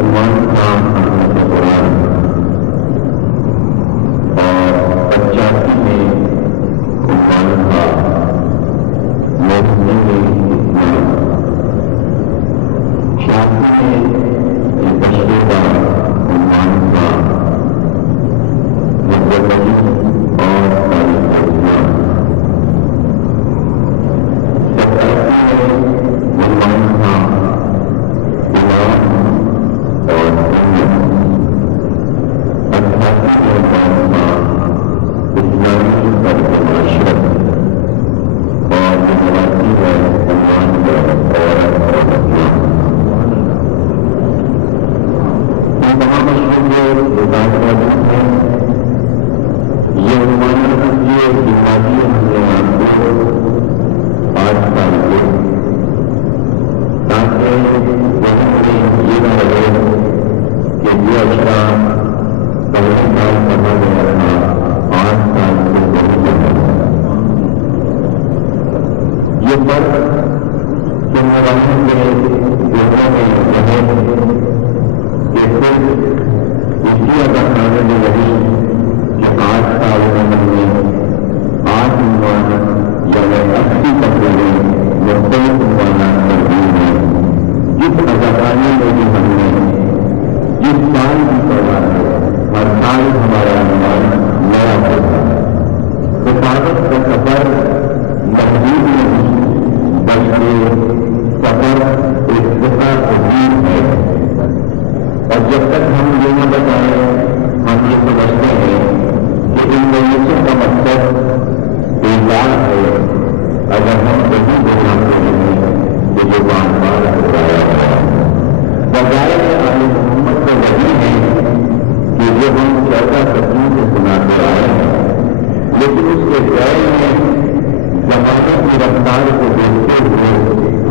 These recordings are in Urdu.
عنوان تھا حکمت قرآن اور 85 میں عنوان تھا محسن اسلام، 86 میں بشرے کا عنوان تھا مقدمہ اور تاریخ اسلام، 87 میں عنوان تھا ایمان اور سنت، 88 میں عنوان تھا اسلامی فرق معاشرت اور 89 میں عنوان تھا عورت اور اسلام۔ یہ تمام مشہور ہدایت موجود ہیں۔ یہ عنوان یہ بیماری ہم نے آپ کو 8 سال کے، تاکہ ذہن میں یہ نہ رہے کہ یہ اشرا 15 سال پڑھا گیا تھا، 8 سال سے نہیں پڑھا۔ یہ فرق سننے کے ذہنوں میں رہے کہ صرف اسی اداکارے میں رہی کہ 8 سال عمر میں 8 عنوان یعنی 80 تقریباً مختلف عنوانات تبدیل ہیں۔ جس اداکاری میں بھی ہم نے جس سال بھی پڑھا ہے، ہر سال ہمارا عنوان نیا ہوتا ہے۔ حفاظت کا سفر محدود نہیں بلکہ سفر ارتقاء عظیم ہے، اور جب تک ہم یہ نہ بتائیں ہم یہ سمجھتے ہیں کہ ان مجلسوں کا مقصد بیکار ہے اگر ہم کہیں بناتے ہیں کہ جو بار بار دہرایا ہوا بجائے آل محمد کا وہی ہے کہ جو ہم 14 صدیوں سے سناتے آئے ہیں، لیکن اس کے ذیل میں زمانے کی رفتار کو دیکھتے ہوئے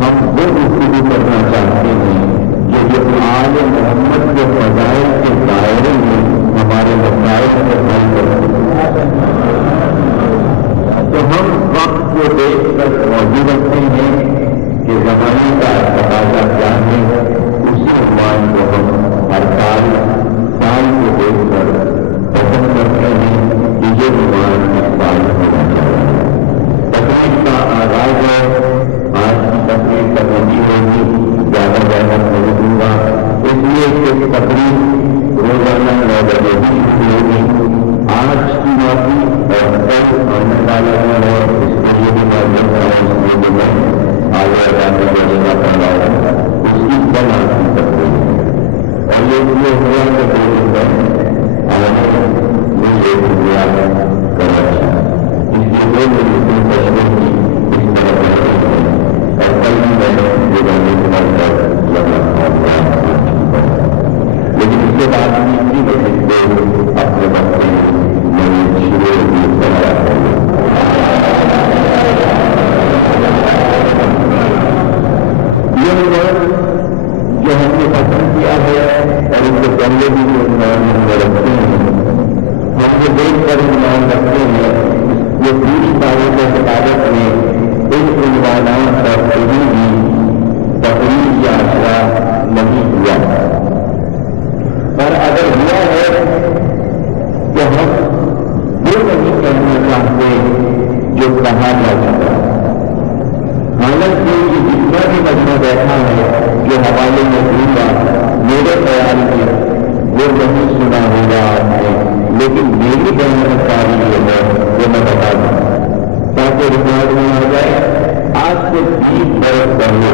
ہم وہ گفتگو کرنا چاہتے ہیں کہ جو آل محمد کے فضائل کے دائرے میں ہمارے مسائل کو حل کرتے ہیں۔ تو ہم وقت کو دیکھ کر موجود رکھتے ہیں کہ زمانے کا تقاضا کیا ہے، اسی عنوان کو ہم ہر سال کو دیکھ کر پسند کرتے ہیں کہ یہ عنوان اس سال ہونا چاہیے۔ تقریب کا آغاز ہے، آج کی تقریب کرنی ہوگی، زیادہ نہیں دوں گا، اس لیے کہ تقریب روزانہ 9 بجے بھی شروع ہوگی۔ آج کی موقع اور کل آنے والے ہیں اور اس کے لیے بھی معلوم ہے، اس لیے بھی میں آگے جانے والے کا پڑھا ہے اس کی کل حاصل کرتے ہیں۔ اور یہ لیے ہوا کہ 2 دن میں آنے میں یہ ہوا کراچی، اس لیے 2 دن پہلے کی اس طرح بڑھتے ہیں اور کل بھی میں یہ جانے کے بعد لیکن اس کے بعد بھی اسی وجہ سے اپنے وقت میں شروع کرایا یہ عنوان جو ہم نے پسند کیا ہے اور اس سے پہلے بھی جو عنوان ہم نے رکھتے ہیں، ہم نے دیکھ کر عنوان رکھتے ہیں، یہ پوری تاریخ حفاظت میں ان عنوانات پر کبھی بھی تقریر یا اشرا نہیں ہوا، اور اگر ہوا ہے تو ہم وہ نہیں کرنا چاہتے جو کہا جا چکا۔ حالانکہ یہ جتنا بھی مجمع بیٹھا ہے جو حوالے میں ہوگا میرے خیال میں وہ نہیں سنا ہوگا آپ نے، لیکن میری بیان کاری یہ ہے وہ میں بتا دوں تاکہ ریکارڈ میں آ جائے۔ آج سے 30 برس پہلے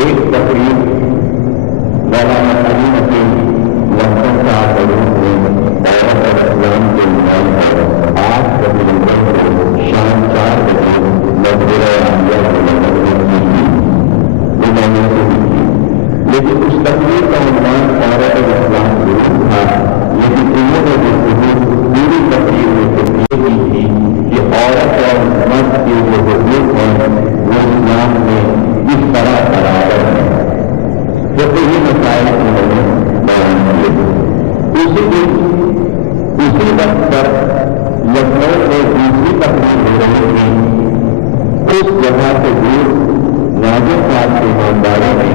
ایک تقریب مولانا علی حکیم لکھنؤ صاحب عورت اور اسلام کے عنوان پر 8 ستمبر کو شام 4 بجے مسجد عالیہ کے لندن میں کی تھی، وہ میں نے سنی تھی، لیکن اس تقریر کا عنوان عورت اور اسلام ضرور تھا، لیکن انہوں نے جو پوری تقریر میں یہ کی تھی کہ عورت اور مرد کے جو حقوق ہیں وہ اسلام میں کس طرح برابر ہیں، جب یہ مسائل انہوں نے بیان کیے۔ اسی دن اسی وقت پر لکھنؤ میں دوسری تقریر ہو رہی تھی، اس جگہ سے دور ناظر صاحب کے خاندان میں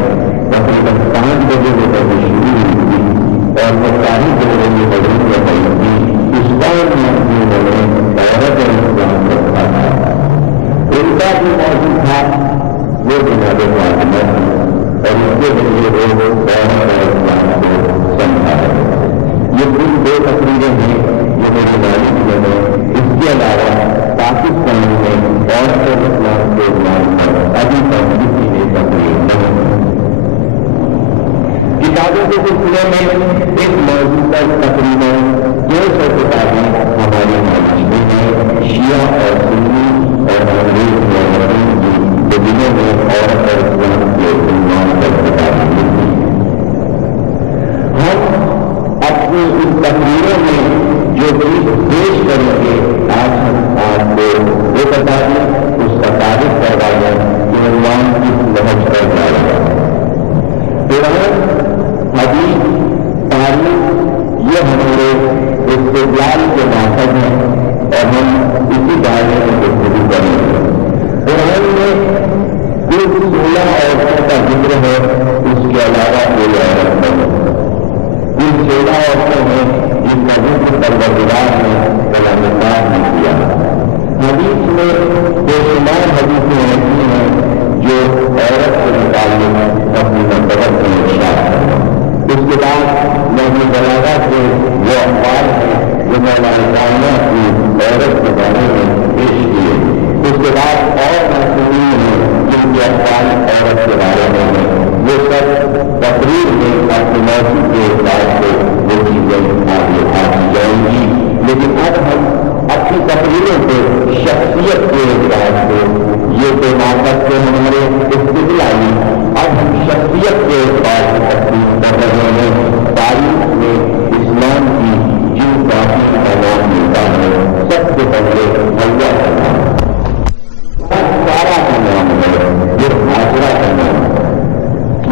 تقریباً 5 بجے وہ پڑھنی شروع ہوئی تھی اور وہ 2:30 بجے پڑھنی ہو گئی تھی. اس ٹائم میں انہوں نے عورت اور اسلام رکھا تھا. ان کا جو موضوع تھا وہ جناب فاطمہ اور اس کے ذریعے وہ عورت اور اسلام کو سمجھا ہے. یہ کل 2 تقریریں ہیں جو میرے والد نے. اس کے علاوہ پاکستان میں عورت اور اسلام کے عنوان پر ابھی تک کسی نے تقریر نہیں. کتابوں کے سلسلے میں اس موضوع پر تقریباً 200 کتابیں ہماری نالج میں ہیں. شیعہ اور سنی اور انگریز مولویوں کی دنوں میں عورت اور اسلام کے عنوان پر کتابیں ملتی ہیں. ہم اپنی ان تقریروں میں جو چیز پیش کریں گے آج ہم آپ کو وہ بتا دیں, اس کا تعریف کروا دیں کہ عنوان کس لحاظ پر جائے گا. قرآن, حدیث, تاریخ یہ ہمارے استدلال کے ماخذ ہیں اور ہم اسی دائرے میں گفتگو کریں گے. قرآن میں کل 16 عورتوں کا ذکر ہے, اس کے علاوہ کوئی عورت نہیں. کل 16 عورتیں ہیں جن کا ذکر پروردگار نے کلام پاک میں کیا. حدیث میں بے شمار حدیثیں ایسی ہیں جو عورت کے متعلق اپنی مرتبہ میں ارشاد ہے. اس کے بعد نحو بلاغہ کے وہ اخبار ہیں جو مولانا کائنات کی عورت کے بارے میں پیش کیے. اس کے بعد اور مصنوعی ہیں جن کے اخبار عورت کے بارے میں ہیں. وہ سب تقریر میں اپنے موضوع کے حساب سے وہ چیزیں آگے آتی جائیں گی. لیکن اب ہم اپنی تقریروں کو شخصیت کے اعتبار سے یہ تو ناقص کے ہمارے استدلالی, اب ہم شخصیت کے اعتبار سے تقریر کر رہے ہیں. تاریخ میں اسلام کی جن کافی کا نام ملتا ہے سب سے پہلے حوا کا نام, سارا کا نام ہے, پھر حاجرہ کا نام.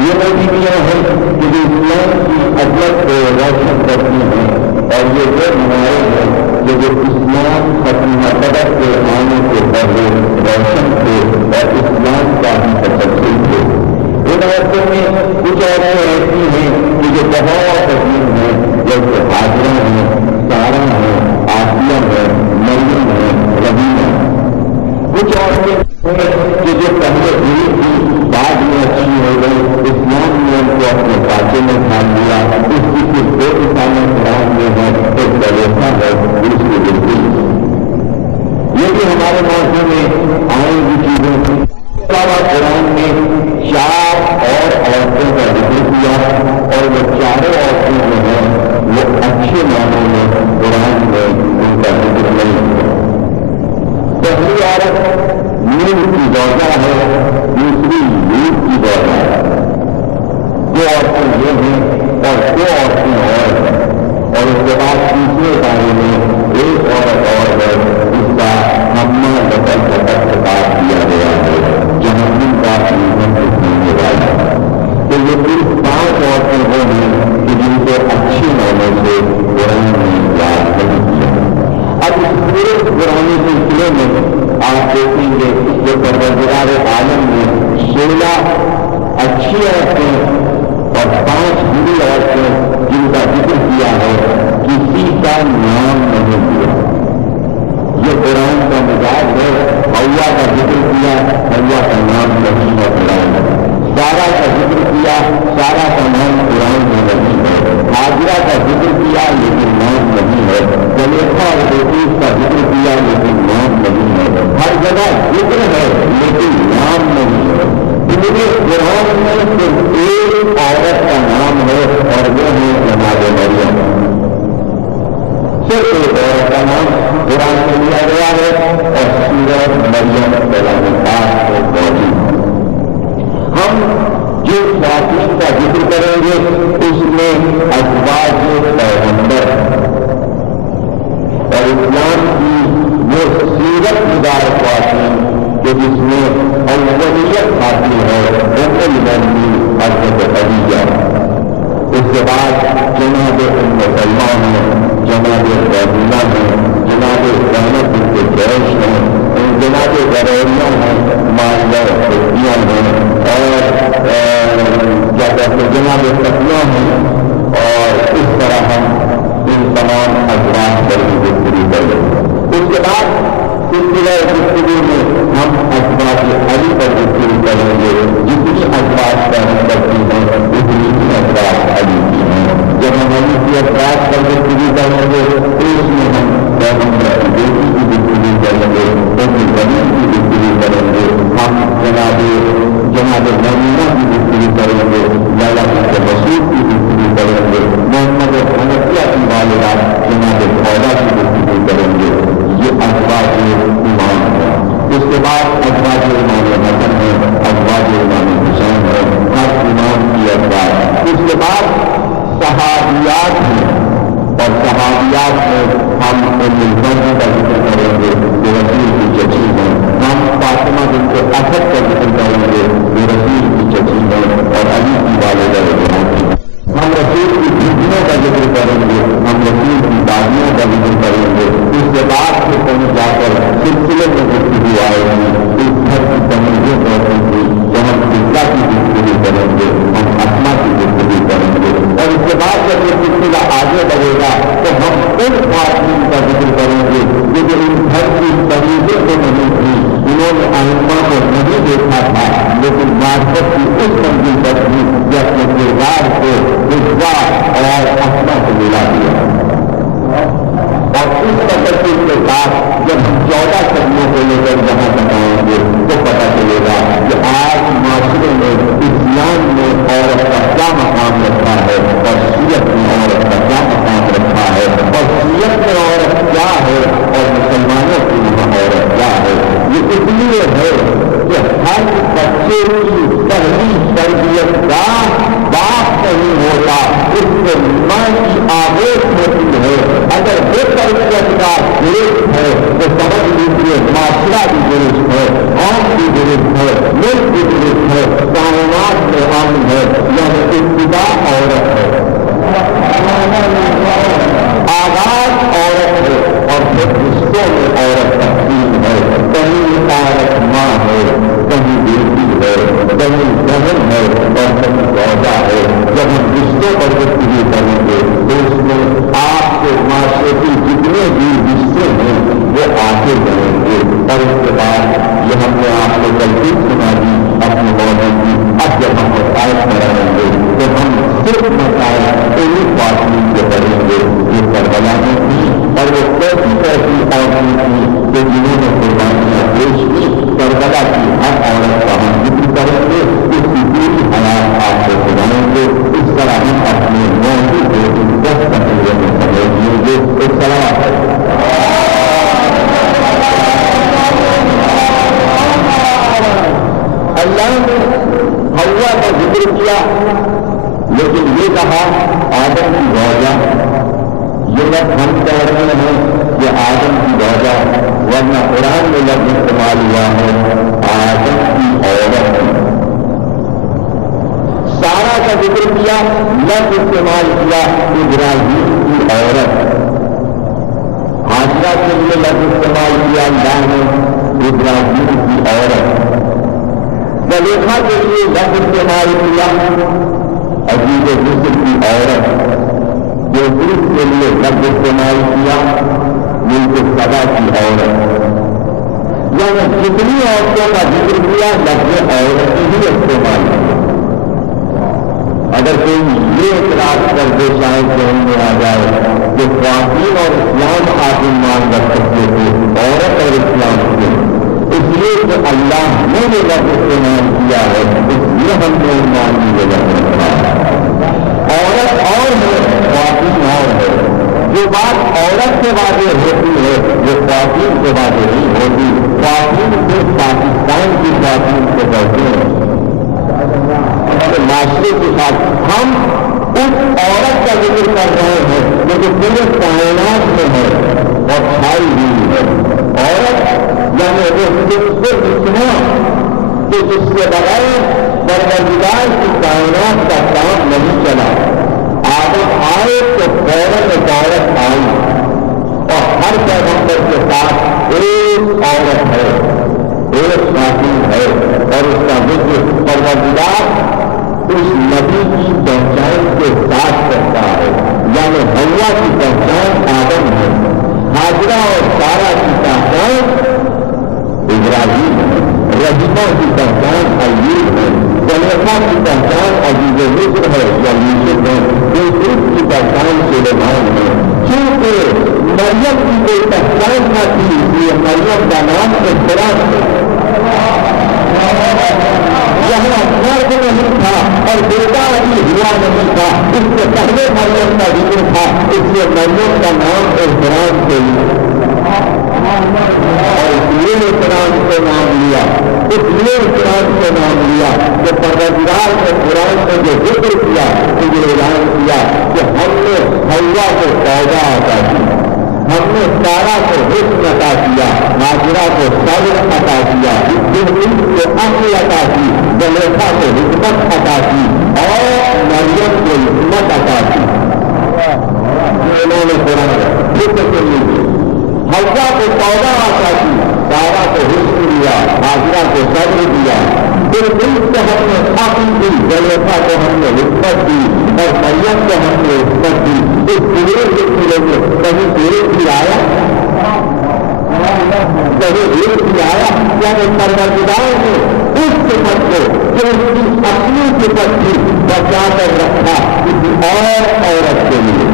یہ موجودیاں ہیں کہ جو اسلام کی عظمت کو روشن کرتی ہیں اور یہ وہ نمائیں ہیں کہ جو اسلام ختم مرتبہ کے آنے کے پہلے روشن تھے اور اسلام کا ہی تسلسل تھے. ان عورتوں میں کچھ عورتیں ایسی ہیں کہ جو بہت عظیم ہیں, جیسے حاجرہ ہیں, سارا ہیں, آسیہ ہیں, مریم ہیں, ربیہ. کچھ عورتیں کہ جو پہلے ہوئی تھی بعد میں اچھی ہو گئی, اسلام نے ان کو اپنے پاچے میں ڈال دیا. اس کی صرف 2 مثالیں قرآن میں ہیں, ایک بلیسا ہے, دوسری بالکل. یہ بھی ہمارے موضوع میں آئیں گی چیزیں. قرآن نے 4 اور عورتوں کا ذکر کیا اور وہ 4 عورتیں جو ہیں وہ اچھے معنوں میں قرآن میں ان کا ذکر نہیں ہے. پہلی عورت نوح کی زوجہ ہے, دوسری لوط کی زوجہ ہے. 2 عورتیں یہ ہیں اور 2 عورتیں اور ہیں. اور اس کے بعد تیسرے بارے میں ایک عورت اور ہے جس کا ہمہ لطف کا خطاب کیا گیا ہے, جہاں ان کا ایندھن ہونے والا ہے. تو یہ کل 5 عورتیں وہ ہیں کہ جن کو اچھی معنوں سے قرآن نے یاد نہیں کیا. اب اس پورے پرانے سلسلے میں آپ دیکھیں گے کہ پروردگار عالم نے 16 اچھی عورتیں اور 5 بری عورتیں جن کا ذکر کیا ہے, کسی کا نام نہیں دیا. یہ قرآن کا مزاج ہے. حوا کا ذکر کیا, حوا کا نام نہیں ہے قرآن. سارا کا ذکر کیا, سارا کا نام قرآن میں نہیں ہے. حاجرہ کا ذکر کیا لیکن نام نہیں ہے. زلیخا اور بلقیس کا ذکر کیا لیکن نام نہیں ہے. ہر جگہ ذکر ہے لیکن نام نہیں ہے. پورے قرآن میں صرف ایک عورت کا نام ہے اور وہ ہے جناب مریم. صرف ایک عورت کا نام قرآن میں لیا گیا ہے اور سورۃ مریم کلام پاک میں موجود. ہم جو خواتین کا ذکر کریں گے اس میں ازواج پیغمبر اور اسلام کی وہ سیرت گزار خواتین کہ جس میں اولیت حاصل ہے ام المؤمنین حضرت خدیجہ. اس کے بعد جناب ام سلمہ ہیں, جناب فاطمہ ہیں, جناب زینب بنت جحش ہیں, جناب غریبیہ ہیں, ماجدہ خدیجہ ہیں اور جب جناب تقویٰ ہیں، اور اس طرح ہم ان تمام اجزاء پر گفتگو کریں۔ اس کے بعد سلسلہ گفتگو میں ہم ازواج علی پر گفتگو کریں گے۔ جتنی ازواج پیدا کرتی ہیں اتنی ہی ازواج علی کی ہیں۔ جب ہم علی کی ازواج پر گفتگو کریں گے تو اس میں ہم پیغمبر کی بیٹی کی گفتگو کریں گے، ابن غنی کی گفتگو کریں گے، ہم جناب مومنہ کی گفتگو کریں گے، لالا بنت مسعود کی گفتگو کریں گے، محمد حنفیہ کی والدہ جناب خولہ کی گفتگو کریں گے۔ یہ ازواج ایمان ہے۔ اس کے بعد ازواج امام حسن ہے، ازواج امام حسین ہے، ہر امام کی ازواج۔ اس کے بعد صحابیات ہیں، اور صحابیات میں ہم ام الفضل کا ذکر کریں گے جو رسول کی چچی ہیں، ہم فاطمہ بنت اسد کا ذکر کریں گے جو رسول کی چچی ہیں اور علی کی والدہ ہیں، ہم رسول کی بیٹیوں کا ذکر کریں گے، ہم رسول کی دادیوں کا ذکر کریں گے۔ اس کے بعد سے کہیں جا کر سلسلے میں گفتگو آئے گی، اس گھر کی تمیزیں بہتیں گی، تو ہم قبلہ کی گفتگو کریں گے، ہم اسما کی گفتگو کریں گے، اور اس کے بعد جب یہ سلسلہ آگے بڑھے گا تو ہم ان خواتین کا ذکر کریں گے جو ان گھر کی تمیزیں تو نہیں تھی، انہوں نے ائمہ کو نہیں دیکھا تھا، لیکن معرفت کی اس منزل پر بھی جو اپنے کردار کو حفظہ اور اسما سے ملا دیا۔ اور اس تفصیل کے ساتھ جب ہم 14 قدموں کو لے کر جہاں تک آئیں گے تو پتہ چلے گا کہ آج معاشرے میں اسلام میں عورت کا کیا مقام رکھا ہے اور شریعت میں عورت کا کیا مقام رکھا ہے، اور شریعت میں عورت کیا ہے اور مسلمانوں کی وہاں عورت کیا ہے۔ یہ اس لیے ہے کہ ہر بچے کی پہلی تربیت کا باپ نہیں ہوتا، اس سے ماں کی آغوش ہوتی ہے۔ اگر وہ تربیت کا درست ہے تو سمجھ لیجیے معاشرہ بھی درست ہے، قوم بھی درست ہے، ملک بھی درست ہے، کائنات میں امن ہے، یعنی ابتدا عورت ہے، آغاز عورت ہے، اور پھر رشتوں میں عورت تقسیم ہے، کہیں عورت ماں ہے، کہیں بیٹی ہے، کہیں بہن ہے اور کہیں روزہ ہے۔ جب ہم رشتوں پر گفتگو کریں گے تو اس میں آپ کے معاشرے کی جتنے بھی رشتے ہیں وہ آگے بڑھیں گے، اور اس کے بعد یہ ہم نے آپ کو تلقین سنا دی اپنے موضوع کی۔ اب جب ہم مسائل کرائیں گے تو ہم صرف مسائل انہیں خواتین کے کریں گے جو کربلا میں تھی، اور وہ کیسی کیسی عورتیں تھیں کہ جنہوں نے قربانیاں پیش کی۔ کربلا کی ہر عورت کا ہم ذکر کریں گے، اس کی پوری حیات آپ کو سنائیں گے۔ اس طرح ہم اپنے موضوع کو 10 پہلے میں سمجھ لیں گے۔ ایک سلام اللہ نے حوا کا ذکر کیا، لیکن یہ کہا آدم کی زوجہ۔ یہ لفظ ہم کہہ رہے ہیں کہ آدم کی زوجہ، ورنہ قرآن میں لفظ استعمال ہوا ہے آدم کی عورت۔ سارا کا ذکر کیا، لفظ استعمال کیا ابراہیم کی عورت۔ حاجرہ کے لیے لفظ استعمال کیا اللہ نے ابراہیم کی عورت۔ زلیخا کے لیے لفظ استعمال کیا عزیز مصر کی عورت۔ یوسف کے لیے لفظ استعمال کیا ملک سبا کی عورت۔ یعنی جتنی عورتوں کا ذکر کیا لفظ عورت ہی استعمال کیا۔ اگر کوئی یہ اعتراض کر دے شاید ذہن میں آ جائے کہ خواتین اور اسلام آپ ایمان رکھ سکتے تھے عورت اور اسلام سے، اس لیے کہ اللہ نے یہ لفظ استعمال کیا ہے، اس لیے ہم نے ایمان کی وجہ رکھا ہے۔ عورت اور ہے، خواتین اور ہے۔ جو بات عورت سے واضح ہوتی ہے وہ خواتین سے واضح نہیں ہوتی۔ خواتین سے پاکستان کی خواتین سے بڑھتے ہیں معاشرے کے ساتھ۔ ہم اس عورت کا ذکر کر رہے ہیں جو کہ پورے کائنات میں ہے اور چھائی ہوئی ہے۔ عورت یعنی وہ اتنا کہ جس کے بغیر پروردگار کی کائنات کا کام نہیں چلا۔ آدم آئے تو فوراً ایک عورت آئی، اور ہر پیغمبر کے ساتھ ایک عورت ہے، ایک خاتون ہے، اور اس کا ذکر پروردگار اس نبی ابراہیمی کی پہچان کے ساتھ کرتا ہے، یعنی حوا کی پہچان آدم ہے، حاجرہ اور سارا کی پہچان ابراہیم ہے، رحیمہ کی پہچان ایوب ہے، زلیخا کی پہچان عزیز مصر ہے یا یوسف ہے، یوسف کی پہچان سلیمان ہے۔ کیونکہ مریم کی کوئی پہچان نہ تھی اس لیے مریم کا نام احترام ہے۔ یہاں مرد نہیں تھا اور بیٹا ابھی ہوا نہیں تھا، اس سے پہلے مریم کا ذکر تھا، اس لیے مریم کا نام احترام سے اور اس لیے احترام سے نام لیا، اس لیے احترام سے نام لیا کہ پروردگار نے قرآن میں جو ذکر کیا تو یہ اعلان کیا کہ ہم نے حوا کو توبہ عطا کی، ہم نے سارا کو حسن عطا کیا، حاجرہ کو صبر عطا کیا، یوسف کو عقل عطا کی، زلیخا کو حکمت عطا کی اور مریم کو حکمت عطا کی۔ انہوں نے قرآن ذکر کے لیے حوا کو توبہ عطا کی، سارا کو حسن دیا، حاجرہ کو صبر دیا، یوسف کو ہم نے عقل دی، زلیخا کو ہم نے حکمت دی اور مریم کو ہم نے حکمت دی۔ اس پورے سلسلے میں کہیں ایک بھی آیا، کہیں ایک بھی آیا یعنی پروردگار نے اس صفت کو جو اس کی اپنی صفت تھی بچا کر رکھا کسی اور عورت کے لیے،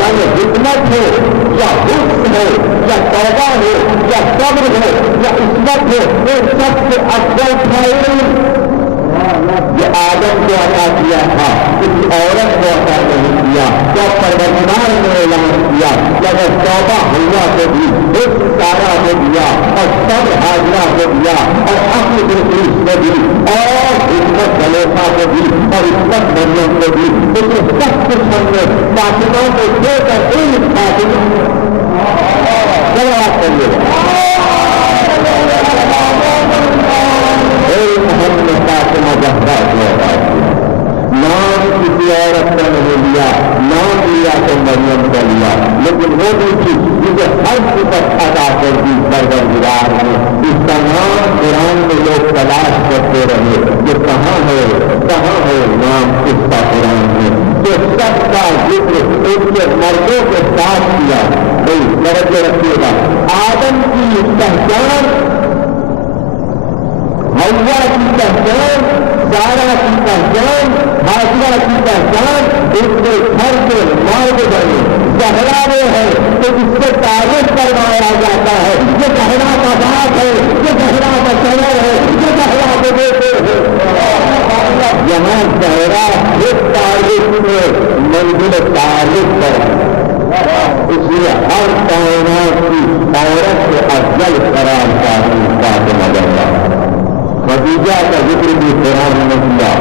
یعنی حکمت ہو یا حسن ہو یا توبہ ہو یا صبر ہو یا عصمت ہو، وہ سب سے افضل تھا یہ آدم کو عطا کیا تھا، کسی عورت کو عطا نہیں کیا۔ جب پروردگار نے اعلان کیا جب توبہ حوا کو دی، حسن سارا کو دیا اور صبر حاجرہ کو دیا اور عقل بلقیس کو دی اور حکمت زلیخا کو دی اور عصمت مریم کو دی، تو یہ سب کچھ ہم نے فاطمہ کو دے کر ان فاطمہ جواب کریے ہم نے فاطمہ زہرا کو عطا کیا، نام کسی عورت کا نہیں لیا، نام لیا تو مریم کا لیا، لیکن وہ بھی تھی جسے ہر صفت عطا کر دی پروردگار نے۔ اس کا نام قرآن میں لوگ تلاش کرتے رہے کہ کہاں ہے نام اس کا قرآن میں، تو سب کا ذکر ان کے مردوں کے ساتھ کیا۔ توجہ رکھیے گا، آدم کی پہچان، حوا کی پہچان، سارا کی پہچان، حاجرہ کی پہچان، اس کے گھر کے مرد بنے زہرا وہ ہے تو اس سے تعارف کروایا جاتا ہے، یہ زہرا کا باپ ہے، یہ زہرا کا شوہر ہے، یہ زہرا کے بیٹے ہے۔ یہاں زہرا ایک تعارف میں منزل تعارف پر، اس لیے ہر کائنات کی عورت سے افضل قرار فاطمہ زہرا۔ خدیجہ کا ذکر بھی قرآن نے کیا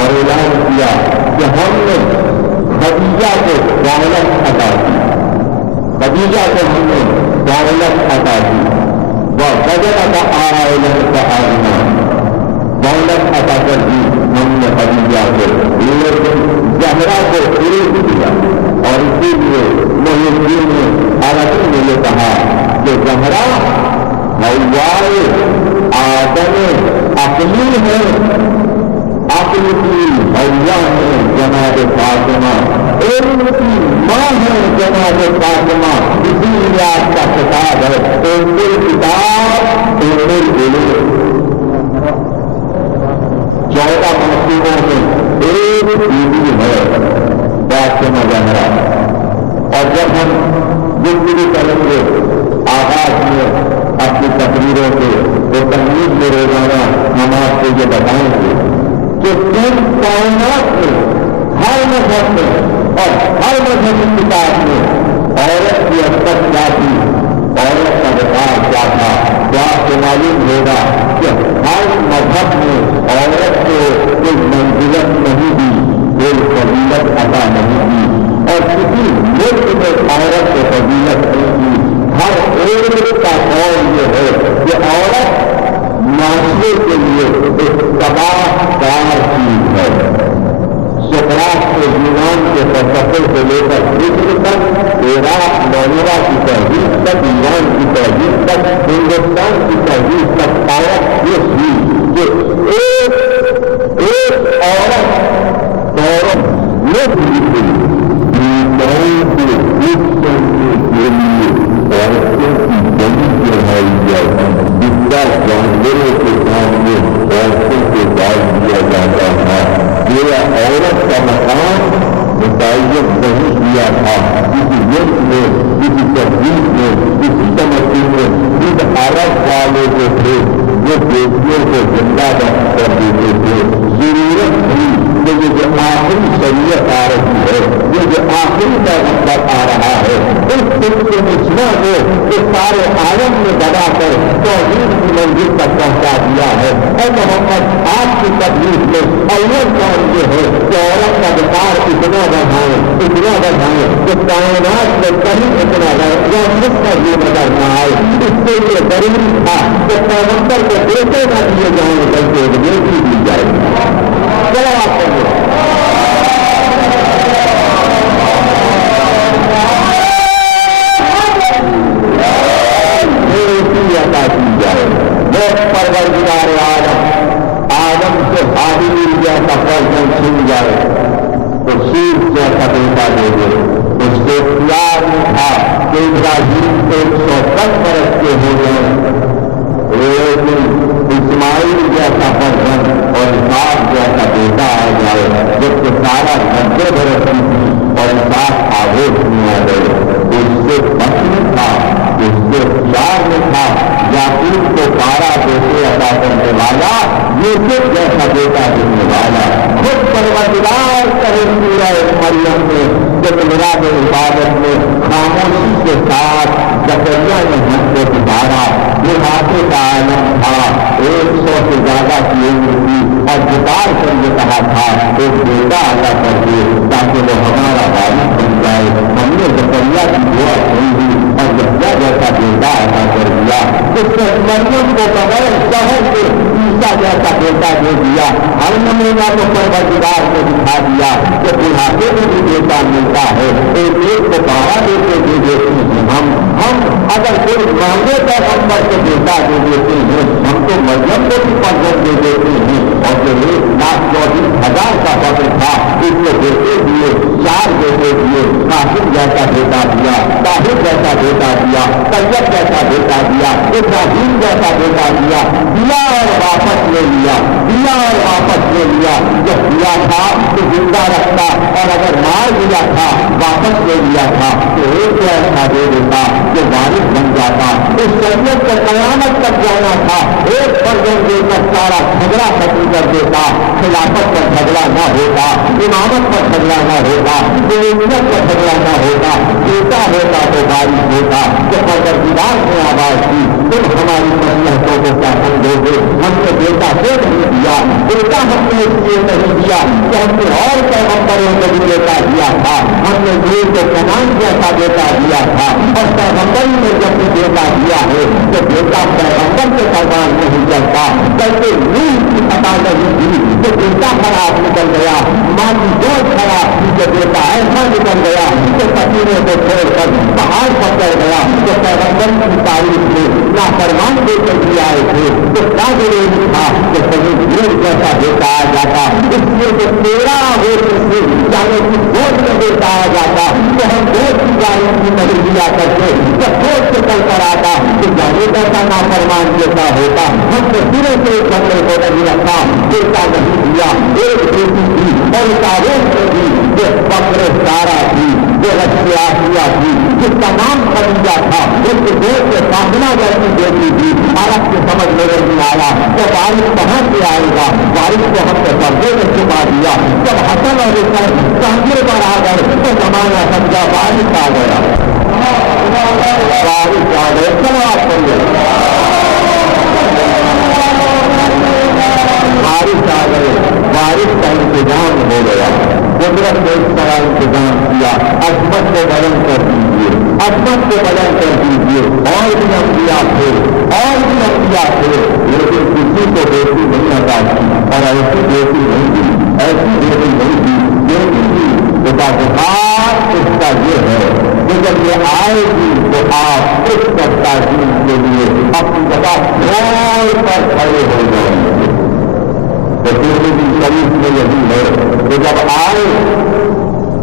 اور اعلان کیا کہ ہم نے خدیجہ کو دولت عطا کی، خدیجہ کو ہم نے دولت عطا کی، وہ بدل کا آئلہ کا آئینہ دولت عطا کر دی ہم نے خدیجہ کو، لیکن زہرا کو فروغ دیا۔ اور اسی لیے محی الدین نے عربی میں یہ کہا کہ زہرا حوائے آدم عقلی ہے، عقل کی حوا ہے جناب فاطمہ، علم کی ماں ہے جناب فاطمہ۔ اسی لیے آپ کا خطاب ہے کتاب علم۔ 14 منصوبوں میں ایک بیوی ہے فاطمہ زہرا، اور جب ہم گفتگو کریں گے آغاز میں اپنی تقریروں کے تو تحریر میں روزانہ ہم آپ کو یہ بتائیں گے کہ تم کائنات میں ہر مذہب میں اور ہر مذہبی کتاب میں عورت کی حرکت کیا تھی، عورت کا وقار کیا تھا، تو آپ کو معلوم ہوگا کہ ہر مذہب میں عورت کو کوئی منزلت نہیں دی، کوئی فضیلت عطا نہیں دی، اور کسی ملک میں عورت کو فضیلت نہیں دی۔ ہر ایک کا قول یہ ہے کہ عورت معاشرے کے لیے ایک تباہ دار چیز ہے۔ سقراط کے یونان کے فلسفے سے لے کر مصر تک، عراق موریہ کی تہذیب تک، ایران کی تہذیب تک، ہندوستان کی تہذیب تک آیا یہ چیز کہ ایک عورت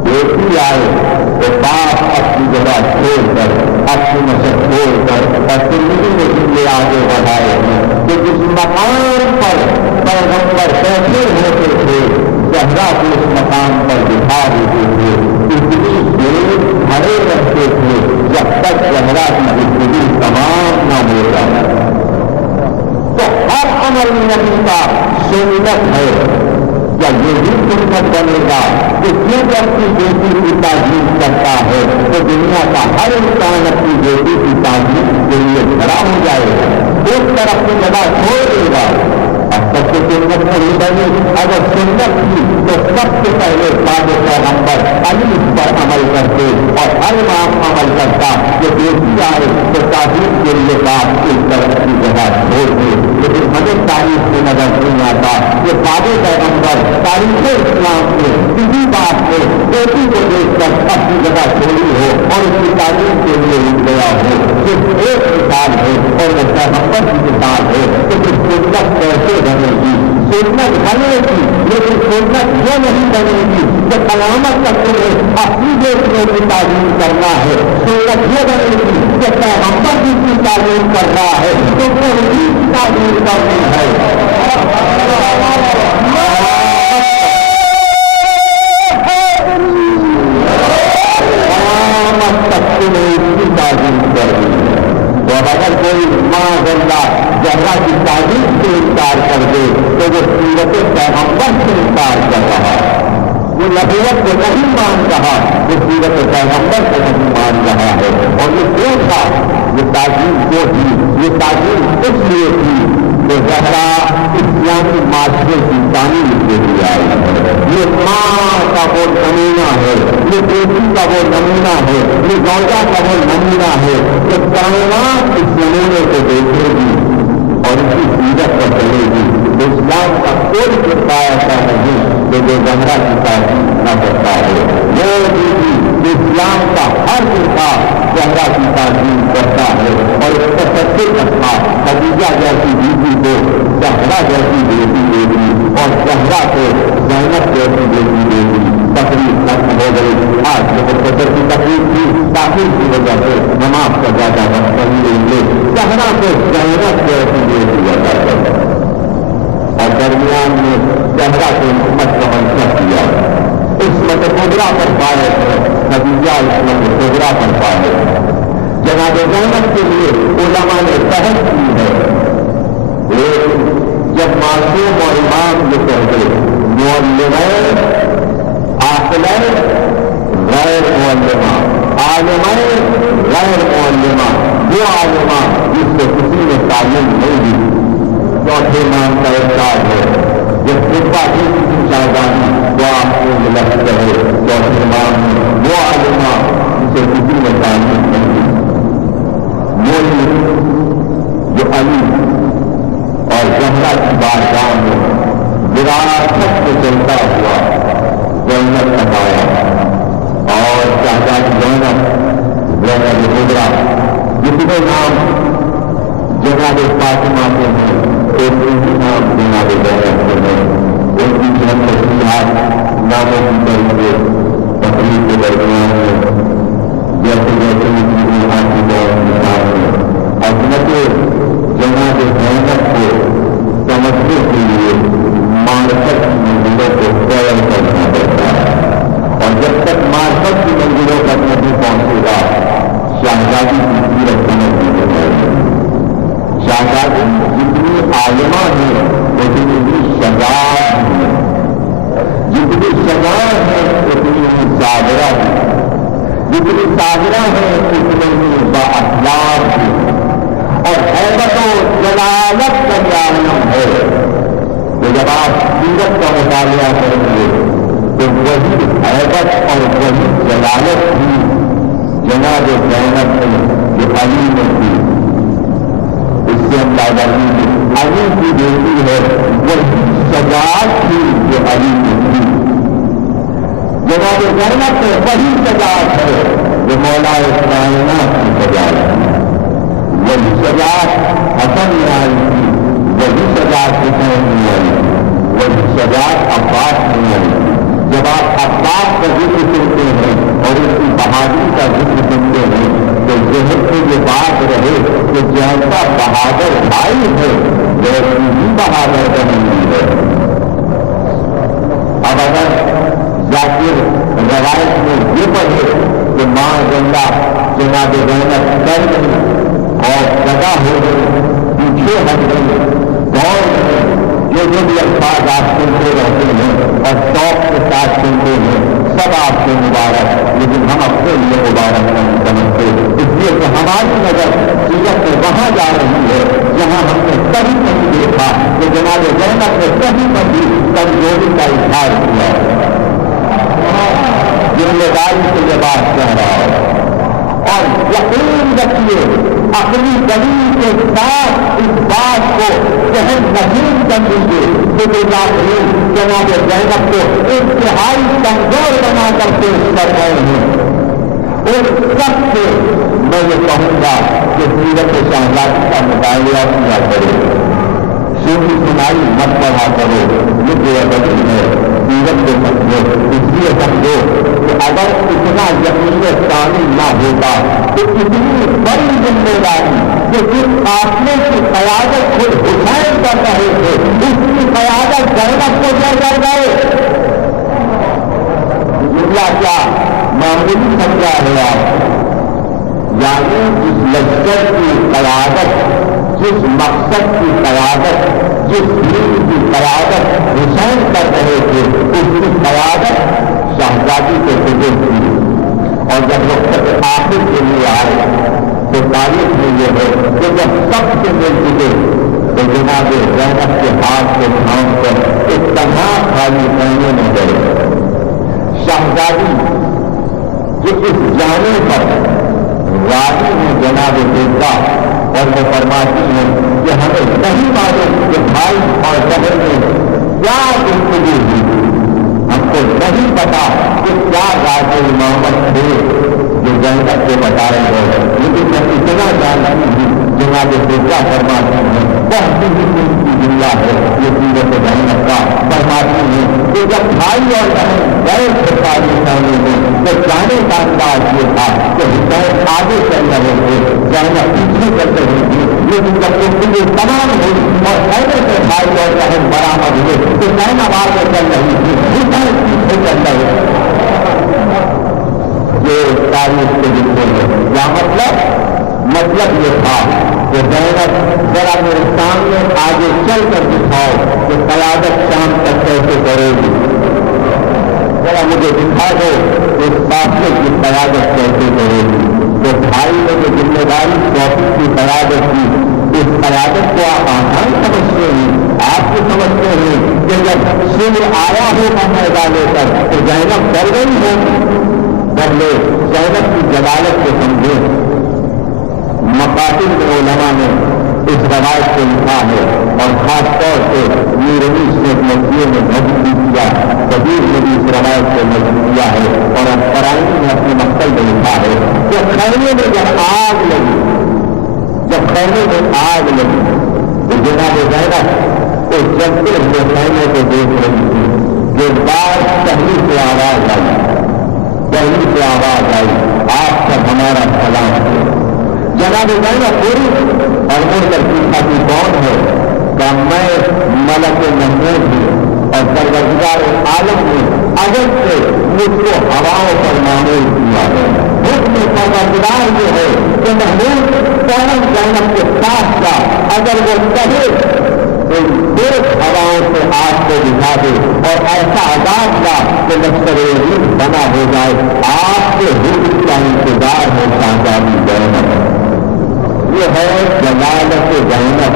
بیٹی آئے تو باپ اپنی جگہ چھوڑ کر اپنی نسل چھوڑ کر زندگی میں لیے آگے بڑھائے ہیں کہ جس مقام پر پیغمبر بیٹھے ہوتے تھے زہرا کو اس مقام پر بٹھا دیتے تھے، اتنی دیر کھڑے رہتے تھے جب تک زہرا کی زندگی تمام نہ ہو جائے۔ تو ہر عمل نبی کا سنت ہے، جب یہ بھی سنت بنے گا کہ جب اپنی بیٹی کی تعظیم کرتا ہے تو دنیا کا ہر انسان اپنی بیٹی کی تعظیم کے لیے کھڑا ہو جائے گا، اس طرف کی جگہ چھوڑ دے گا۔ اب سب سے سنت نہیں بنی، اگر سنت تھی تو سب سے پہلے سابق پیغمبر علی اس پر عمل کرتے اور ہر امام عمل کرتا کہ بیٹی آئے تو تعظیم کے لیے بات اس طرف کی جگہ چھوڑ دے۔ لیکن ہمیں تاریخ میں نظر نہیں آتا کہ سابق پیغمبر تاریخ اسلام میں کسی بات میں بیٹی کو دیکھ کر اپنی جگہ چھوڑی ہو اور اس کی تعلیم کے لیے رک گیا ہو۔ صرف ایک مثال ہے اور وہ پیغمبر کی مثال ہے کہ پھر سنت کیسے بنے گی؟ سنت بنے گی لیکن سنت یہ نہیں بنے گی کہ قیامت تک تمہیں اپنی بیٹیوں کی تعلیم کرنا ہے، سنت یہ بنے گی کہ پیغمبر جس کی تعلیم کر رہا ہے تو پھر بھی تعلیم کرنی ہے۔ اگر کوئی معاذ زہرا کی تعلیم سے انکار کر دے تو وہ سیرت پیغمبر سے انکار کر رہا ہے، وہ نبوت کو نہیں مان رہا، وہ سیرت پیغمبر کو نہیں مان رہا ہے۔ اور یہ کیوں تھا؟ یہ تعلیم کیوں تھی؟ یہ تعلیم اس لیے تھی کہ زہرا اسلامی معاشرے کی تعلیم کے لیے آئی ہے۔ یہ ماں کا وہ نمونہ ہے، یہ بیٹی کا وہ نمونہ ہے، یہ زوجہ کا وہ نمونہ ہے کہ کائنات اس نمونے کو دیکھے گی اور اس کی سیرت پر چلے گی۔ اسلام کا کوئی فرقہ ایسا نہیں کہ جو زہرا کی تعلیم نہ کرتا ہے، وہ بھی اسلام کا ہر فرقہ زہرا کی تعلیم کرتا ہے اور اس کا سب سے اچھا خدیجہ جیسی بیوی کو زہرا جیسی بیٹی دے دی اور زہرا کو زینب جیسی بیٹی دے دی۔ تقریب ختم ہو گئی۔ آج مختصر کی تقریب تھی، تاخیر کی وجہ سے نماز کا زیادہ وقت نہیں لیں گے۔ زہرا کو زینب جیسی دے دیا جاتا ہے اور درمیان میں زہرا کو امت کا منصب دیا۔ عصمت کبریٰ پر پائے خدیجہ عصمت کبریٰ پر پائے۔ جناب زینب کے لیے علماء نے بحث کی ہے، لیکن جب معصوم اور امام یہ کہتے معلمین عاقلین غیر معلمہ، عالمین غیر معلمہ، وہ عالمہ جس سے کسی نے تعلیم نہیں دی۔ چوتھے نام کا احساس ہے جب خطبہ کی کسی شاہدانی وہ آپ کو ملک رہے، چوتھے نام وہ عالمہ جسے کسی نے تعلیم نہیں دی۔ جو علی اور زہرا کی بارگاہ میں وراثت میں چلتا ہوا زینب تک آیا اور شہزادی زینب کبریٰ جتنے نام جناب فاطمہ کے ہیں ایک ہی نام جناب زینب کے ہیں۔ ان کی چند تشریحات ناموں کی طرف سے تقریب کے درمیان میں جیسے جیسے کی دور مثال میں عظمت جناب زینب کو سمجھنے کے لیے معرفت کی منزلوں کو طے کرنا پڑتا ہے، اور جب تک معرفت کی منزلوں تک نہیں پہنچے گا شہزادی کی سیرت سمجھ نہیں جائے گی۔ شہزادی جتنی عالمہ ہے اتنی ہی شجاعت ہے، جتنی شجاعت ہے اتنی ہی صابرہ ہے، جتنی صابرہ ہے اتنی ہی بااخلاق ہے، اور حیبت و جلالت کا عالم ہے کہ جب آپ سیرت کا مطالعہ کریں گے تو وہی حیبت اور وہی جلالت بھی جناب زینب میں جو علی میں تھی، اس سے اندازہ لیجیے علی کی بیٹی ہے وہی شجاعت تھی جو علی میں تھی۔ جناب زینب میں وہی شجاعت ہے جو مولا کائنات کی شجاعت ہے، وہی شجاعت حسن میں آئی تھی، وہی شجاعت حسین میں آئی، وہی شجاعت عباس میں آئی۔ جب آپ عباس کا ذکر کرتے ہیں اور اس کی بہادری کا ذکر سنتے ہیں تو ذہن سے یہ بات رہے کہ جیسا بہادر بھائی ہے ویسی ہی بہادر بنی ہے۔ اب اگر ذاکر روایت میں یہ پڑھے کہ ماں زندہ جناب زینب ڈر گئی اور جگہ ہو گئی، پیچھے ہٹ گئی، دوڑ گئی، جو بھی الفاظ آپ سنتے رہتے ہیں اور شوق کے ساتھ سنتے ہیں سب آپ سے مبارک، لیکن ہم اپنے لیے مبارک نہیں سمجھتے، اس لیے کہ ہماری نظر سیرت میں وہاں جا رہی ہے جہاں ہم نے کبھی نہیں دیکھا کہ جناب زینب نے کہیں پر بھی کمزوری کا اظہار کیا، ذمہ داری سے یہ بات کہہ رہا ہے۔ اور یقین رکھیے اپنی دلیل کے ساتھ اس بات کو ذہن نشین کر لیجیے کہ جناب زینب کو انتہائی کمزور بنا کر پیش کر رہے ہیں۔ اور سب سے میں یہ کہوں گا کہ سیرت شہزادی کا مطالعہ کیا کرے، سنی سنائی مت پڑھا کرو، یہ بے ادبی ہے، سیرت کو سمجھو، اس لیے سمجھو کہ اگر اتنا یقین کامل نہ ہوتا تو اتنی بڑی ذمہ داری کہ جس قافلے کی قیادت خود حسین کر رہے تھے اس کی قیادت زینب کو دے کر گئے، جملہ کیا معمولی سمجھا ہے آپ، یعنی جس لشکر کی قیادت، جس مقصد کی قیادت، جس دین کی قیادت حسین کر رہے تھے اس کی قیادت شہزادی کے بزرگ تھی، اور جب وقت آخر کے لیے آئے تو تاریخ میں یہ ہے کہ جب سب سے مل چکے تو جناب زینب کے ہاتھ کو تھام کر ایک تنہا خالی کرنے میں گئے۔ شہزادی جو اس جانے پر راضی میں جناب دیکھا اور وہ فرماتی ہیں کہ ہمیں نہیں معلوم کہ بھائی اور بہن میں کیا گفتگو ہوئی، ہم کو نہیں پتا کہ کیا راز امامت تھے جو زینب کو بتائے گئے، لیکن میں اتنا جانتی ہوں جناب دیکھا فرماتی ہیں بہت ہی جملہ ہے یہ سیرت زینب کا، فرماتی ہیں کہ جب بھائی اور بہن گئے تھے ساری خانے میں تو جانے کا انداز یہ تھا کہ حسین آگے چل رہے تھے، زینب پیچھے چل رہی تھی، لیکن جب گفتگو تمام ہوئی اور خیمے سے بھائی اور بہن برآمد ہوئے تو زینب آگے چل رہی تھی، حسین پیچھے چل رہے تھے۔ یہ تاریخ کے لکھے ہیں، کیا مطلب یہ تھا کہ زینب ذرا میرے سامنے آگے چل کر دکھاؤ کہ قیادت شام تک کیسے کرے گی، ذرا مجھے دکھا دو اس قافلے کی قیادت کیسے کرے گی۔ تو بھائی نے جو ذمہ داری سونپی کی قیادت کی، اس قیادت کو آپ آسان سمجھتے ہیں، آپ کو سمجھتے ہیں کہ جب سر آیا ہوگا میدان لے کر تو زینب ڈر گئی ہوگی، پہلے زینب کی جلالت کو سمجھے۔ مقاصد میں علماء نے اس روایت کو لکھا ہے اور خاص طور سے میرنیس نے مسئلے میں نظر کیا، کبیر نے بھی اس روایت کو نظر کیا ہے اور اب فرائض نے اپنے مقصد میں لکھا ہے کہ خیمے میں جب آگ لگی، جب خیمے میں آگ لگی تو جناب زینب اس جگتے ہوئے خیمے کو دیکھ رہی تھی، جو بار پہلی سے آواز آئی، پہلی سے آواز آئی آپ سب ہمارا سلام ہے۔ جناب زینب پوری اور مڑ کر پوچھا کہ کون ہے، کہ میں ملک محمود ہوں اور پروردگار عالم نے اگر سے مجھ کو ہواؤں پر معمول کیا ہے، حکم پروردگار یہ ہے کہ محمود فوراً زینب کے پاس جا، اگر وہ کہے تو دیکھ ہواؤں سے آپ کو دکھا دے اور ایسا عذاب کا کہ لشکر عظیم بنا ہو جائے، آپ کے حکم کا انتظار ہے شہزادی زینب۔ یہ ہے جلالت زینب،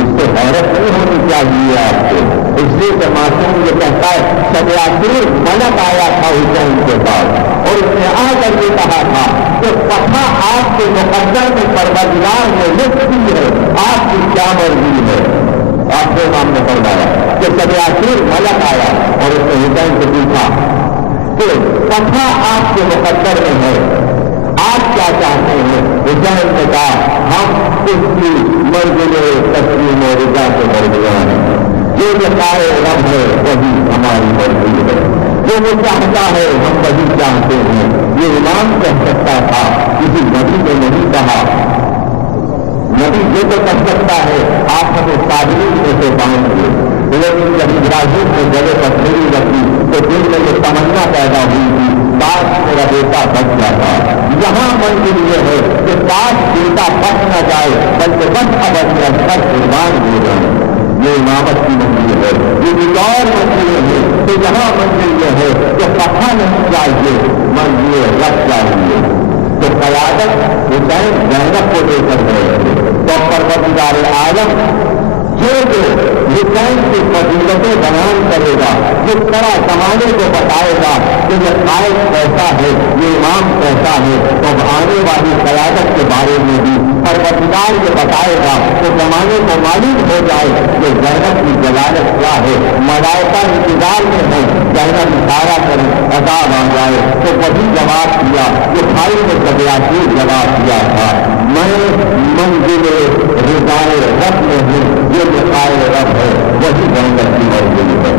اس سے حیرت نہیں ہونی چاہیے آپ کو، اس لیے کہ معصوم یہ کہتا ہے شبیاطیر ملک آیا تھا حسین کے پاس اور اس نے آ کر یہ کہا تھا کہ پتہ آپ کے مقدر میں پروردگار نے لکھ دی ہے، آپ کی کیا مرضی ہے۔ آپ کے امام نے فرمایا کہ شبیاطیر ملک آیا اور اس نے حسین سے پوچھا کہ پتہ آپ کے مقدر میں ہے، آپ کیا چاہتے ہیں؟ حسین نے کہا ہم اس کی منزل تسلیم و رضا کے درمیان ہیں، جو قائے رب ہے وہی ہماری مرضی ہے، جو وہ چاہتا ہے ہم وہی چاہتے ہیں، یہ امام کہہ سکتا تھا، کسی نبی نے نہیں کہا۔ نبی یہ تو کہہ سکتا ہے آپ ہمیں صابرین میں سے پائیں گے، لیکن جب ابراہیم نے جگہ پر نہیں رکھی تو دل میں یہ تمنا پیدا ہوئی تھی کاش میرا بیٹا بچ جاتا۔ یہاں منزل یہ ہے کہ کاش بیٹا بچ نہ جائے بلکہ بچ بچ کر سب قربان ہو جائے۔ یہ امامت کی منزل ہے، یہ ایک اور منزل ہے کہ یہاں منزل یہ ہے کہ پتہ نہیں چاہیے، منزل رکھ چاہیے۔ تو قیادت حسین زینب کو دے کر گئے تھے، تو پروردگار عالم جو حسین کی فضیلتیں بیان کرے گا، جس طرح زمانے کو بتائے گا کہ یہ قائد کیسا ہے، یہ امام کیسا ہے، تو آنے والی قیادت کے بارے میں بھی پروردگار یہ بتائے گا کہ زمانے کو معلوم ہو جائے کہ زینب کی جلالت کیا ہے۔ ملائکہ انتظار میں ہے زینب اشارہ کرے عذاب آ جائے تو وہی جواب دیا جو بھائی نے قبیاتی جواب دیا تھا، میں منزل رضائے رب میں ہوں، یہ لقائے رب ہے، وہی زینب کی منزل ہے۔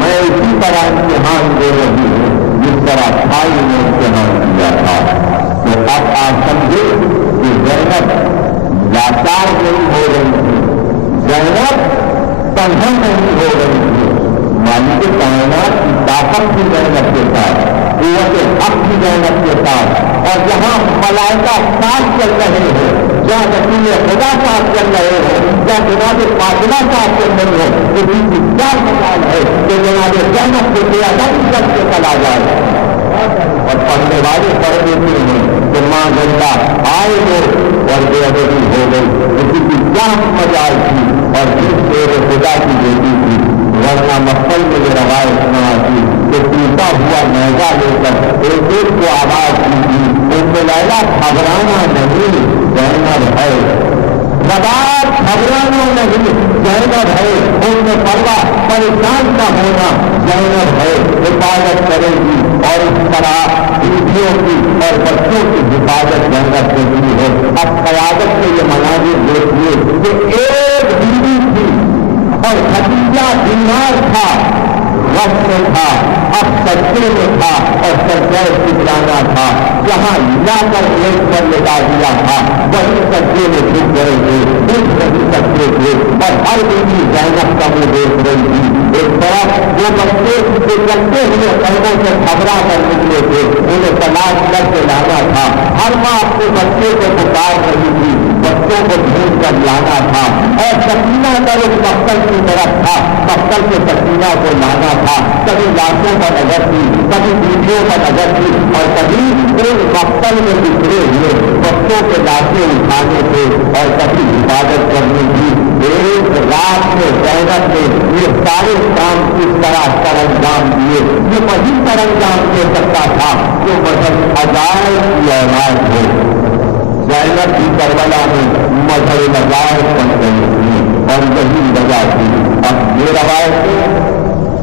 میں اسی طرح امتحان دے رہی ہوں جس طرح بھائی نے امتحان دیا تھا۔ تو اب آپ سمجھے کہ زینب لاچار نہیں ہو رہی تھی، زینب تنہا نہیں ہو رہی تھی، مالک کائنات کی طاقت بھی زینب کے ساتھ، قوت حق بھی زینب کے ساتھ، اور جہاں ملائکہ ساتھ چل رہے ہیں، جہاں رسول خدا ساتھ چل رہے ہیں، جہاں جناب فاطمہ ساتھ چل رہے ہیں، تو بھی کیا مقام ہے کہ جناب زینب کو قیادت کر کے چلا جائے۔ اور پڑھنے والے پڑھ دیتے ہیں کہ ماں زندہ آئے ہو اور بے ادبی ہو گئی، اسی کی کیا مجال تھی اور جس شیر خدا کی بیٹی تھی، ورنہ مقبل میں یہ روایت سنا تھی کہ ٹوٹا ہوا نیزا لے کر ایک ایک کو آواز کی تھی، ان کو لیلا گھبرانا نہیں زینب ہے، گھبرانا نہیں زینب ہے، ان میں پڑا پریشان کا ہونا زینب ہے، حفاظت کرے گی، اور اس طرح بیٹیوں کی اور بچوں کی حفاظت زینب کرتی ہے۔ اب قیادت میں یہ مناظر دیکھیے کہ ایک بیوی تھی اور خدیجہ بیمار تھا، وقت میں تھا، اب سجدے میں تھا اور سجدہ شکرانہ تھا، جہاں لا کر ایک پر لگا دیا تھا وہی سجدے میں جھک گئے تھے، دل نہیں سکتے تھے، اور ہر بیوی زینب کا منہ دیکھ رہی تھی۔ ایک طرف وہ بچے جو چلتے ہوئے قدموں سے گھبرا کر نکلے تھے، انہیں تلاش کر کے لانا تھا، ہر ماں اپنے بچے کو پکار رہی تھی، بچوں کو ڈھونڈ کر لانا تھا، اور سکینہ کا ایک مقصد کی طرف تھا، مقصد سے سکینہ کو لانا تھا۔ کبھی لاشوں پر نظر تھی، کبھی بیٹیوں پر نظر تھی، اور کبھی ایک مقصد میں بکھرے ہوئے بچوں کے لاشیں اٹھانے تھے اور کبھی حفاظت کرنی تھی۔ ایک رات میں زینب نے یہ سارے کام کس طرح سر انجام دیے، یہ وہی سر انجام دے سکتا تھا جو مذہب عجائب کی اولاد ہو۔ زینب کی کربلا میں مذہب عجائب بن گئی تھی اور یہی وجہ تھی۔ اب یہ روایتیں،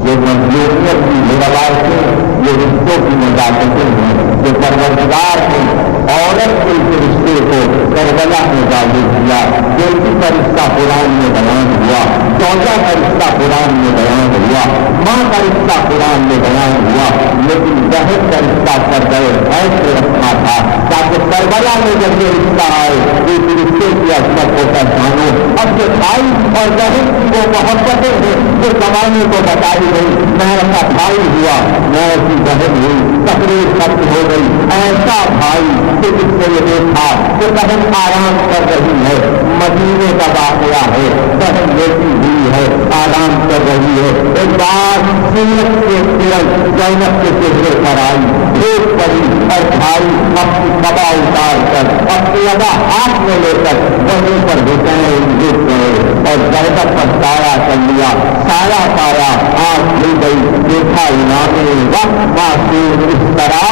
یہ مظلومیت کی روایتیں، یہ رشتوں کی نزاکتیں ہیں کہ پروردگار نے عورت کے اس رشتے کو کربلا میں ظاہر کیا۔ بیٹی کا رشتہ قرآن میں بیان ہوا، چوجا کا رشتہ قرآن میں بیان ہوا، ماں کا رشتہ قرآن میں بیان ہوا، لیکن بہن کا رشتہ کر گئے ایسے رکھنا تھا تاکہ کربلا میں جب یہ رشتہ آئے اس رشتے کی عظمت کو پہچانو۔ اب جو بھائی اور بہن کی وہ محبتیں ہیں جو زمانے کو بتائی گئی، میں ایسا بھائی ہوا، میں ایسی بہن ہوئی، تقریر ختم ہو گئی، ایسا بھائی کہ جس نے یہ دیکھا کہ بہن آرام کر رہی ہے، مدینے کا واقعہ ہے، بہن لیٹی ہوئی ہے، آرام کر رہی ہے، ایک بار سورج کے کرن زینب کے چہرے پر آئی، بھیک پڑی اور بھائی اپنی قبا اتار کر اپنی ادا ہاتھ میں لے کر وہیں پر حسین جھک گئے اور زینب پر سایہ کر لیا، سایہ پایا، آنکھ کھل گئی، دیکھا امام وقت معصوم اس طرح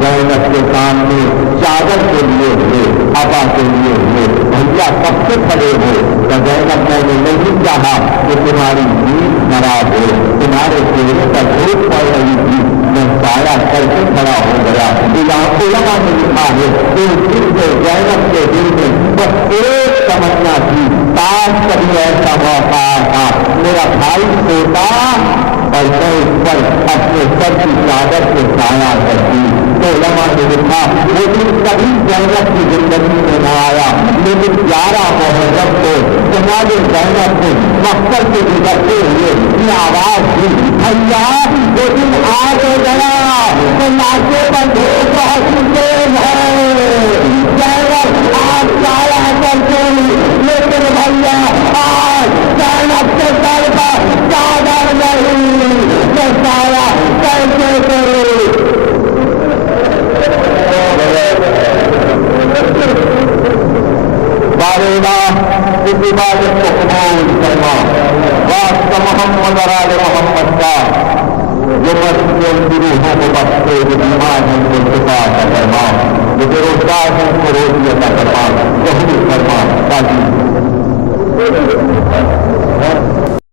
زینب کے سامنے چادر کے لیے ہوئے، ابا کے لیے ہوئے، بھیا کب سے کھڑے ہو؟ تو زینب میں نے نہیں چاہا کہ تمہاری نیند خراب ہو، تمہارے چہرے پر دھوپ پڑ رہی تھی، میں سایہ کر کے کھڑا ہو گیا۔ علماء نے لکھا ہے کہ دل سے زینب کے دل میں بس ایک تمنا تھی، کاش کبھی ایسا موقع آتا میرا بھائی سوتا اور وہ اس پر اپنے سر کی چادر سے سایہ کرتی. تو علماء نے لکھا وہ دن کبھی زینب کی زندگی میں نہ آیا، لیکن 11 محرم کو جناب زینب نے مقصد سے گزرتے ہوئے یہ آواز دی، بھیا وہ دن آ گیا تو ناچے پر بھوک بہت تیز ہے، زینب آج سایہ کرتے، لیکن بھیا آج زینب کے سر پر چادر نہیں، تو سایہ کیسے کرے؟ اس عبادت کو قبول کرنا واسطہ محمد اور آل محمد کا، جو مسجد کی روحوں کو بخشے، جو بیمار ہیں ان کو شفا عطا فرما، جو بے روزگار ہیں ان کو روزی عطا فرما، ظہور فرما تاکہ